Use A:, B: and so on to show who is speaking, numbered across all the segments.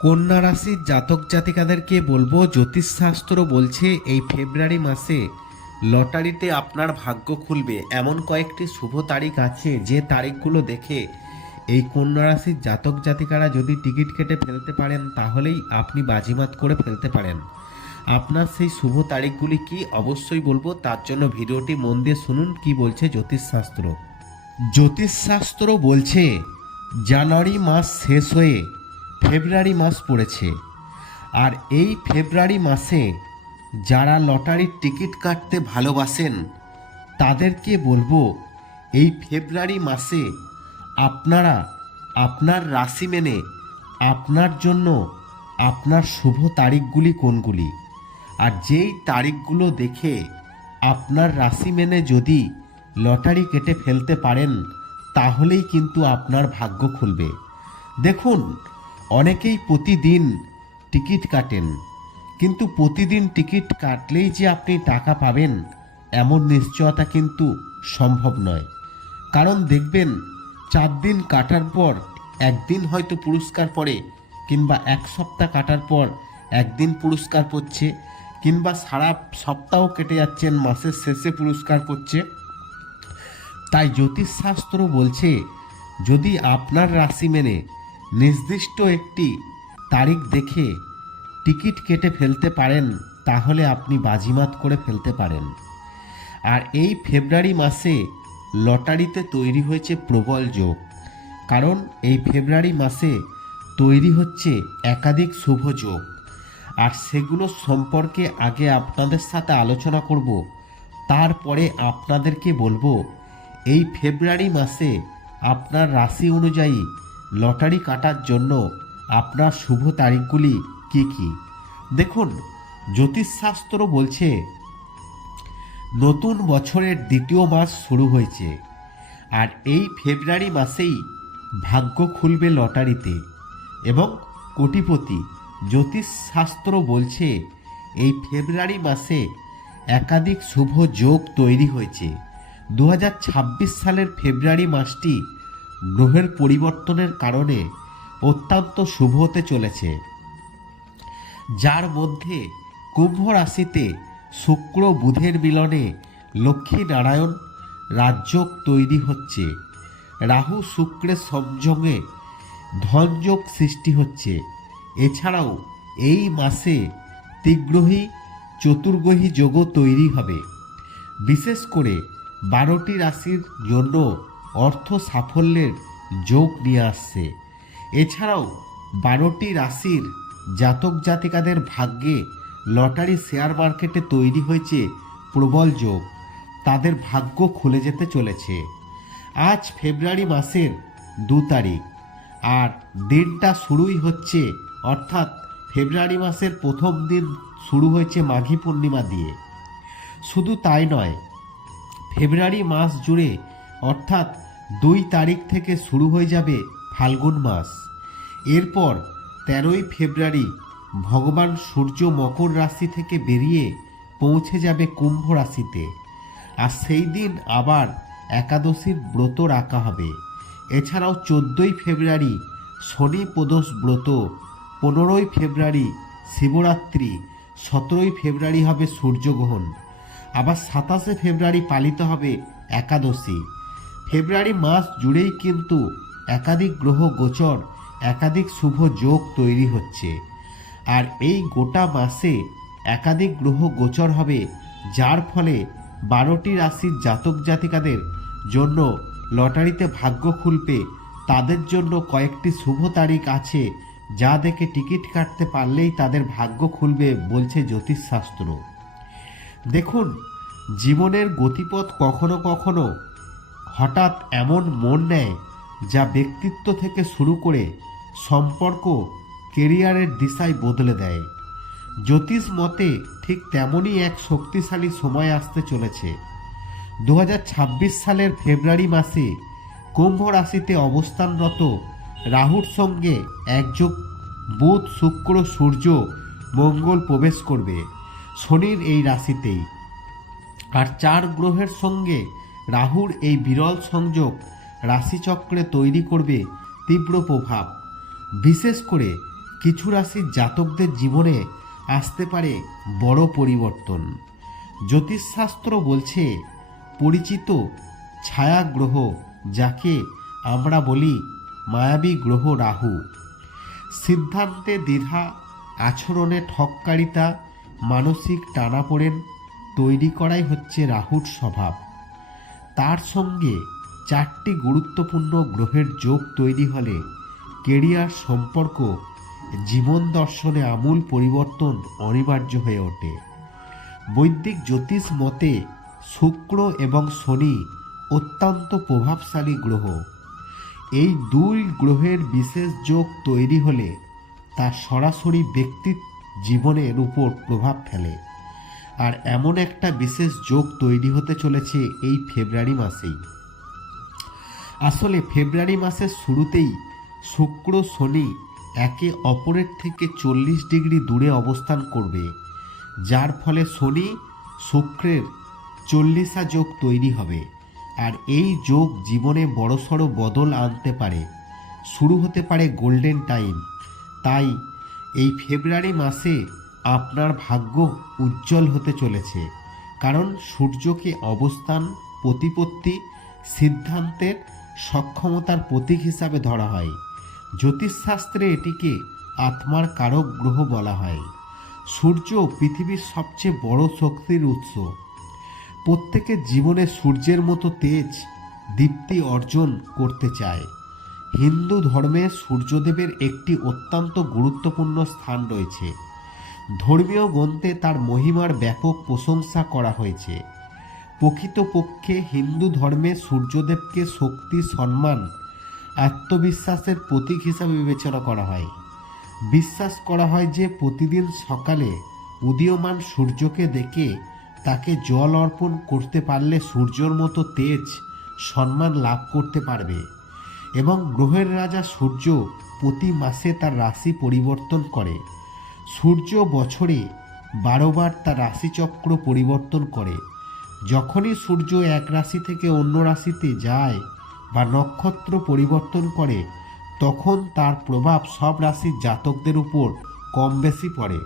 A: কন্যা রাশির জাতক জাতিকাদেরকে বলব, জ্যোতিষশাস্ত্র বলছে এই ফেব্রুয়ারি মাসে লটারিতে আপনার ভাগ্য খুলবে। এমন কয়েকটি শুভ তারিখ আছে যে তারিখগুলো দেখে এই কন্যা রাশির জাতক জাতিকারা যদি টিকিট কেটে ফেলতে পারেন, তাহলেই আপনি বাজিমাত করে ফেলতে পারেন। আপনার সেই শুভ তারিখগুলি কি অবশ্যই বলব, তার জন্য ভিডিওটি মন দিয়ে শুনুন, কি বলছে জ্যোতিষশাস্ত্র। জ্যোতিষশাস্ত্র বলছে, জানুয়ারি মাস শেষ হয়ে ফেব্রুয়ারি মাস পড়েছে। আর এই ফেব্রুয়ারি মাসে যারা লটারির টিকিট কাটতে ভালোবাসেন, তাদেরকে বলব, এই ফেব্রুয়ারি মাসে আপনারা আপনার রাশি মেনে আপনার জন্য আপনার শুভ তারিখগুলি কোনগুলি? আর যেই তারিখগুলো দেখে আপনার রাশি মেনে যদি লটারি কেটে ফেলতে পারেন, তাহলেই কিন্তু আপনার ভাগ্য খুলবে। দেখুন অনেকেই প্রতিদিন টিকিট কাটেন, কিন্তু প্রতিদিন টিকিট কাটলেই যে আপনি টাকা পাবেন, এমন নিশ্চয়তা কিন্তু সম্ভব নয়। কারণ দেখবেন, চার দিন কাটার পর, একদিন হয়তো পুরস্কার পড়ে, কিংবা এক সপ্তাহ কাটার পর একদিন পুরস্কার পড়ছে, কিংবা সারা সপ্তাহ কেটে যাচ্ছেন, মাসের শেষে পুরস্কার পড়ছে। তাই জ্যোতিষশাস্ত্র বলছে, যদি আপনার রাশি মেনে নির্দিষ্ট একটি তারিখ দেখে টিকিট কেটে ফেলতে পারেন, তাহলে আপনি বাজিমাত করে ফেলতে পারেন। আর এই ফেব্রুয়ারি মাসে লটারিতে তৈরি হয়েছে প্রবল যোগ। কারণ এই ফেব্রুয়ারি মাসে তৈরি হচ্ছে একাধিক শুভ যোগ। আর সেগুলো সম্পর্কে আগে আপনাদের সাথে আলোচনা করব। তারপরে আপনাদেরকে বলব, এই ফেব্রুয়ারি মাসে আপনার রাশি অনুযায়ী লটারি কাটার জন্য আপনার শুভ তারিখগুলি কি কি? দেখুন, জ্যোতিষশাস্ত্র বলছে, নতুন বছরের দ্বিতীয় মাস শুরু হয়েছে, আর এই ফেব্রুয়ারি মাসেই ভাগ্য খুলবে লটারিতে। এবং কোটিপতি জ্যোতিষশাস্ত্র বলছে, এই ফেব্রুয়ারি মাসে একাধিক শুভ যোগ তৈরি হয়েছে। দু হাজার ছাব্বিশ সালের ফেব্রুয়ারি মাসটি গ্রহের পরিবর্তনের কারণে অত্যন্ত শুভ হতে চলেছে। যার মধ্যে কুম্ভ রাশিতে শুক্র বুধের মিলনে লক্ষ্মী নারায়ণ রাজযোগ তৈরি হচ্ছে। রাহু শুক্রের সংযোগে ধনযোগ সৃষ্টি হচ্ছে। এছাড়াও এই মাসে ত্রিগ্রহী, চতুর্গ্রহী যোগও তৈরি হবে। বিশেষ করে বারোটি রাশির জন্য অর্থ সাফল্যের যোগ নিয়ে আসছে। এছাড়াও বারোটি রাশির জাতক জাতিকাদের ভাগ্যে লটারি শেয়ার মার্কেটে তৈরি হয়েছে প্রবল যোগ। তাদের ভাগ্য খুলে যেতে চলেছে। আজ ফেব্রুয়ারি মাসের দু তারিখ আর দিনটা শুরুই হচ্ছে, অর্থাৎ ফেব্রুয়ারি মাসের প্রথম দিন শুরু হয়েছে মাঘী পূর্ণিমা দিয়ে। শুধু তাই নয়, ফেব্রুয়ারি মাস জুড়ে অর্থাৎ দুই তারিখ থেকে শুরু হয়ে যাবে ফাল্গুন মাস। এরপর তেরোই ফেব্রুয়ারি ভগবান সূর্য মকর রাশি থেকে বেরিয়ে পৌঁছে যাবে কুম্ভ রাশিতে। আর সেই দিন আবার একাদশীর ব্রত রাখা হবে। এছাড়াও চোদ্দোই ফেব্রুয়ারি শনি প্রদোষ ব্রত, পনেরোই ফেব্রুয়ারি শিবরাত্রি, সতেরোই ফেব্রুয়ারি হবে সূর্যগ্রহণ। আবার সাতাশে ফেব্রুয়ারি পালিত হবে একাদশী। ফেব্রুয়ারি মাস জুড়েই কিন্তু একাধিক গ্রহ গোচর, একাধিক শুভ যোগ তৈরি হচ্ছে। আর এই গোটা মাসে একাধিক গ্রহ গোচর হবে, যার ফলে বারোটি রাশির জাতক জাতিকাদের জন্য লটারিতে ভাগ্য খুলবে, তাদের জন্য কয়েকটি শুভ তারিখ আছে যা দেখে টিকিট কাটতে পারলেই তাদের ভাগ্য খুলবে বলছে জ্যোতিষশাস্ত্র। দেখুন, জীবনের গতিপথ কখনো কখনো হঠাৎ এমন মন নেয় যা ব্যক্তিত্ব থেকে শুরু করে সম্পর্ক কেরিয়ারের দিশায় বদলে দেয়। জ্যোতিষ মতে ঠিক তেমনই এক শক্তিশালী সময় আসতে চলেছে। দু হাজার ছাব্বিশ সালের ফেব্রুয়ারি মাসে কুম্ভ রাশিতে অবস্থানরত রাহুর সঙ্গে একযোগ বুধ, শুক্র, সূর্য, মঙ্গল প্রবেশ করবে শনির এই রাশিতেই। আর চার গ্রহের সঙ্গে রাহুর এই বিরল সংযোগ রাশিচক্রে তৈরি করবে তীব্র প্রভাব। বিশেষ করে কিছু রাশির জাতকদের জীবনে আসতে পারে বড় পরিবর্তন। জ্যোতিষশাস্ত্র বলছে, পরিচিত ছায়া গ্রহ যাকে আমরা বলি মায়াবী গ্রহ রাহু। সিদ্ধান্তে দ্বিধা, আচরণে ঠককারিতা, মানসিক টানাপোড়েন তৈরি করাই হচ্ছে রাহুর স্বভাব। তার সঙ্গে চারটি গুরুত্বপূর্ণ গ্রহের যোগ তৈরি হলে কেরিয়ার সম্পর্ক, জীবন দর্শনে আমূল পরিবর্তন অনিবার্য হয়ে ওঠে। বৈদিক জ্যোতিষ মতে শুক্র এবং শনি অত্যন্ত প্রভাবশালী গ্রহ। এই দুই গ্রহের বিশেষ যোগ তৈরি হলে তা সরাসরি ব্যক্তির জীবনের উপর প্রভাব ফেলে। আর এমন একটা বিশেষ যোগ তৈরি হতে চলেছে এই ফেব্রুয়ারি মাসেই। আসলে ফেব্রুয়ারি মাসের শুরুতেই শুক্র শনি একে অপরের থেকে চল্লিশ ডিগ্রি দূরে অবস্থান করবে, যার ফলে শনি শুক্রের চল্লিশা যোগ তৈরি হবে আর এই যোগ জীবনে বড়সড় বদল আনতে পারে, শুরু হতে পারে গোল্ডেন টাইম। তাই এই ফেব্রুয়ারি মাসে আপনার ভাগ্য উজ্জ্বল হতে চলেছে। কারণ সূর্যকে অবস্থান, প্রতিপত্তি, সিদ্ধান্তের সক্ষমতার প্রতীক হিসাবে ধরা হয়। জ্যোতিষশাস্ত্রে এটিকে আত্মার কারক গ্রহ বলা হয়। সূর্য পৃথিবীর সবচেয়ে বড় শক্তির উৎস। প্রত্যেকের জীবনে সূর্যের মতো তেজ, দীপ্তি অর্জন করতে চায়। হিন্দু ধর্মে সূর্যদেবের একটি অত্যন্ত গুরুত্বপূর্ণ স্থান রয়েছে। ধর্মীয় গ্রন্থে তার মহিমার ব্যাপক প্রশংসা করা হয়েছে। প্রকৃতপক্ষে হিন্দু ধর্মে সূর্যদেবকে শক্তি, সম্মান, আত্মবিশ্বাসের প্রতীক হিসাবে বিবেচনা করা হয়। বিশ্বাস করা হয় যে প্রতিদিন সকালে উদীয়মান সূর্যকে দেখে তাকে জল অর্পণ করতে পারলে সূর্যর মতো তেজ, সম্মান লাভ করতে পারবে এবং গ্রহের রাজা সূর্য প্রতি মাসে তার রাশি পরিবর্তন করে। সূর্য বছরে বারোবার তার রাশিচক্র পরিবর্তন করে। যখনই সূর্য এক রাশি থেকে অন্য রাশিতে যায় বা নক্ষত্র পরিবর্তন করে, তখন তার প্রভাব সব রাশির জাতকদের উপর কম বেশি পড়ে।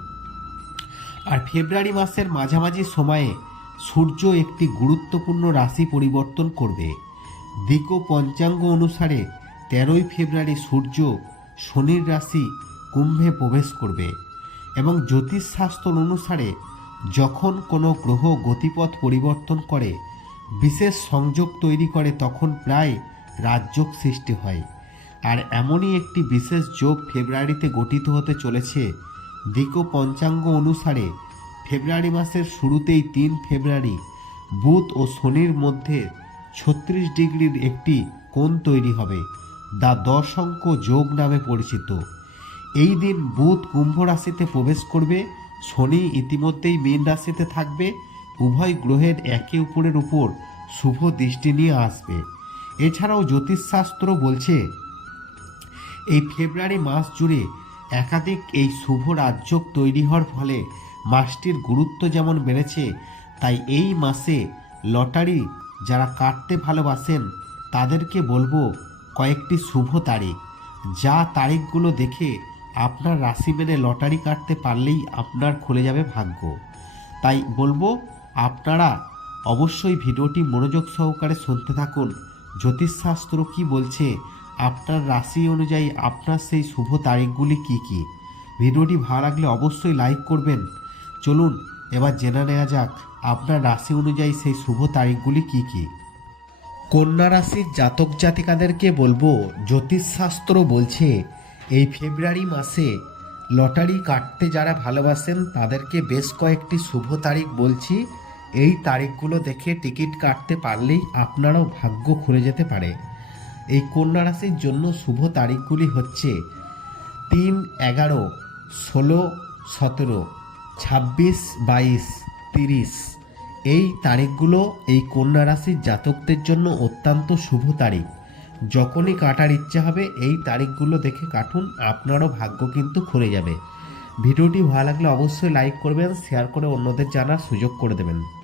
A: আর ফেব্রুয়ারি মাসের মাঝামাঝি সময়ে সূর্য একটি গুরুত্বপূর্ণ রাশি পরিবর্তন করবে। দিক পঞ্চাঙ্গ অনুসারে তেরোই ফেব্রুয়ারি সূর্য শনির রাশি কুম্ভে প্রবেশ করবে। এবং জ্যোতিষশাস্ত্র অনুসারে যখন কোনো গ্রহ গতিপথ পরিবর্তন করে, বিশেষ সংযোগ তৈরি করে, তখন প্রায় রাজযোগ সৃষ্টি হয়। আর এমনই একটি বিশেষ যোগ ফেব্রুয়ারিতে গঠিত হতে চলেছে। দিক পঞ্চাঙ্গ অনুসারে ফেব্রুয়ারি মাসের শুরুতেই তিন ফেব্রুয়ারি, বুধ ও শনির মধ্যে ছত্রিশ ডিগ্রির একটি কোণ তৈরি হবে দা দশ অঙ্ক যোগ নামে পরিচিত। এই দিন বুধ কুম্ভ রাশিতে প্রবেশ করবে, শনি ইতিমধ্যেই মীন রাশিতে থাকবে, উভয় গ্রহের একে অপরের উপর শুভ দৃষ্টি নিয়ে আসবে। এছাড়াও জ্যোতিষশাস্ত্র বলছে, এই ফেব্রুয়ারি মাস জুড়ে একাধিক এই শুভ রাজযোগ তৈরি হওয়ার ফলে মাসটির গুরুত্ব যেমন বেড়েছে, তাই এই মাসে লটারি যারা কাটতে ভালোবাসেন, তাদেরকে বলব কয়েকটি শুভ তারিখ। যা তারিখগুলো দেখে আপনার রাশি মেনে লটারি কাটতে পারলেই আপনার খুলে যাবে ভাগ্য। তাই বলব, আপনারা অবশ্যই ভিডিওটি মনোযোগ সহকারে শুনতে থাকুন। জ্যোতিষশাস্ত্র কি বলছে? আপনার রাশি অনুযায়ী আপনার সেই শুভ তারিখগুলি কি কি? ভিডিওটি ভালো লাগলে অবশ্যই লাইক করবেন। চলুন, এবার জেনে নেওয়া যাক, আপনার রাশি অনুযায়ী সেই শুভ তারিখগুলি কি কি? কন্যা রাশির জাতক জাতিকাদেরকে বলব, জ্যোতিষশাস্ত্র বলছে এই ফেব্রুয়ারি মাসে লটারি কাটতে যারা ভালোবাসেন, তাদেরকে বেশ কয়েকটি শুভ তারিখ বলছি। এই তারিখগুলো দেখে টিকিট কাটতে পারলেই আপনারও ভাগ্য খুলে যেতে পারে। এই কন্যা রাশির জন্য শুভ তারিখগুলি হচ্ছে তিন, এগারো, ষোলো, সতেরো, ছাব্বিশ, বাইশ, তিরিশ। এই তারিখগুলো এই কন্যা রাশির জাতকদের জন্য অত্যন্ত শুভ তারিখ। যখনই কাটার ইচ্ছে হবে, এই তারিখগুলো দেখে কাটুন, আপনারও ভাগ্য কিন্তু খুলে যাবে। ভিডিওটি ভালো লাগলে অবশ্যই লাইক করবেন শেয়ার করে অন্যদের জানার সুযোগ করে দেবেন।